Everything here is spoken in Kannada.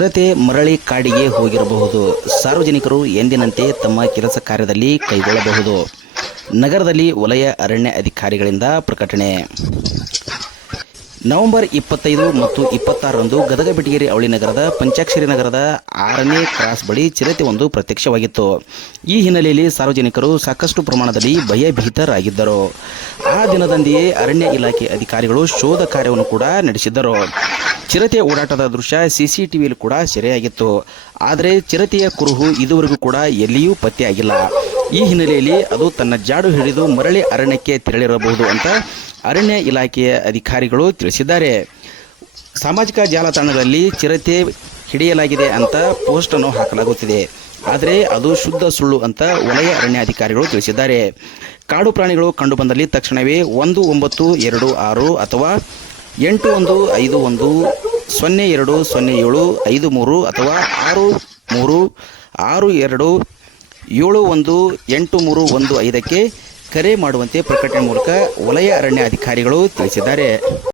ಚಿರತೆ ಮರಳಿ ಕಾಡಿಗೆ ಹೋಗಿರಬಹುದು. ಸಾರ್ವಜನಿಕರು ಎಂದಿನಂತೆ ತಮ್ಮ ಕೆಲಸ ಕಾರ್ಯದಲ್ಲಿ ಕೈಗೊಳ್ಳಬಹುದು. ನಗರದಲ್ಲಿ ವಲಯ ಅರಣ್ಯ ಅಧಿಕಾರಿಗಳಿಂದ ಪ್ರಕಟಣೆ. ನವೆಂಬರ್ ಇಪ್ಪತ್ತೈದು ಮತ್ತು ಇಪ್ಪತ್ತಾರರಂದು ಗದಗ ಬೆಟಗೇರಿ ಅವಳಿ ನಗರದ ಪಂಚಾಕ್ಷರಿ ನಗರದ ಆರನೇ ಕ್ರಾಸ್ ಬಳಿ ಚಿರತೆ ಒಂದು ಪ್ರತ್ಯಕ್ಷವಾಗಿತ್ತು. ಈ ಹಿನ್ನೆಲೆಯಲ್ಲಿ ಸಾರ್ವಜನಿಕರು ಸಾಕಷ್ಟು ಪ್ರಮಾಣದಲ್ಲಿ ಭಯಭೀತರಾಗಿದ್ದರು. ಆ ದಿನದಂತೆಯೇ ಅರಣ್ಯ ಇಲಾಖೆ ಅಧಿಕಾರಿಗಳು ಶೋಧ ಕಾರ್ಯವನ್ನು ಕೂಡ ನಡೆಸಿದ್ದರು. ಚಿರತೆ ಓಡಾಟದ ದೃಶ್ಯ ಸಿಸಿಟಿವಿಯಲ್ಲಿ ಕೂಡ ಸೆರೆಯಾಗಿತ್ತು. ಆದರೆ ಚಿರತೆಯ ಕುರುಹು ಇದುವರೆಗೂ ಕೂಡ ಎಲ್ಲಿಯೂ ಪತ್ತೆಯಾಗಿಲ್ಲ. ಈ ಹಿನ್ನೆಲೆಯಲ್ಲಿ ಅದು ತನ್ನ ಜಾಡು ಹಿಡಿದು ಮರಳಿ ಅರಣ್ಯಕ್ಕೆ ತೆರಳಿರಬಹುದು ಅಂತ ಅರಣ್ಯ ಇಲಾಖೆಯ ಅಧಿಕಾರಿಗಳು ತಿಳಿಸಿದ್ದಾರೆ. ಸಾಮಾಜಿಕ ಜಾಲತಾಣಗಳಲ್ಲಿ ಚಿರತೆ ಹಿಡಿಯಲಾಗಿದೆ ಅಂತ ಪೋಸ್ಟ್ ಅನ್ನು ಹಾಕಲಾಗುತ್ತಿದೆ. ಆದರೆ ಅದು ಶುದ್ಧ ಸುಳ್ಳು ಅಂತ ವಲಯ ಅರಣ್ಯ ಅಧಿಕಾರಿಗಳು ತಿಳಿಸಿದ್ದಾರೆ. ಕಾಡು ಪ್ರಾಣಿಗಳು ಕಂಡುಬಂದಲ್ಲಿ ತಕ್ಷಣವೇ ಒಂದು ಒಂಬತ್ತು ಎರಡು ಆರು ಅಥವಾ ಎಂಟು ಒಂದು ಐದು ಒಂದು ಸೊನ್ನೆ ಎರಡು ಸೊನ್ನೆ ಏಳು ಐದು ಮೂರು ಅಥವಾ ಆರು ಮೂರು ಆರು ಎರಡು ಏಳು ಒಂದು ಎಂಟು ಮೂರು ಒಂದು ಐದಕ್ಕೆ ಕರೆ ಮಾಡುವಂತೆ ಪ್ರಕಟಣೆ ಮೂಲಕ ವಲಯ ಅರಣ್ಯ ಅಧಿಕಾರಿಗಳು ತಿಳಿಸಿದ್ದಾರೆ.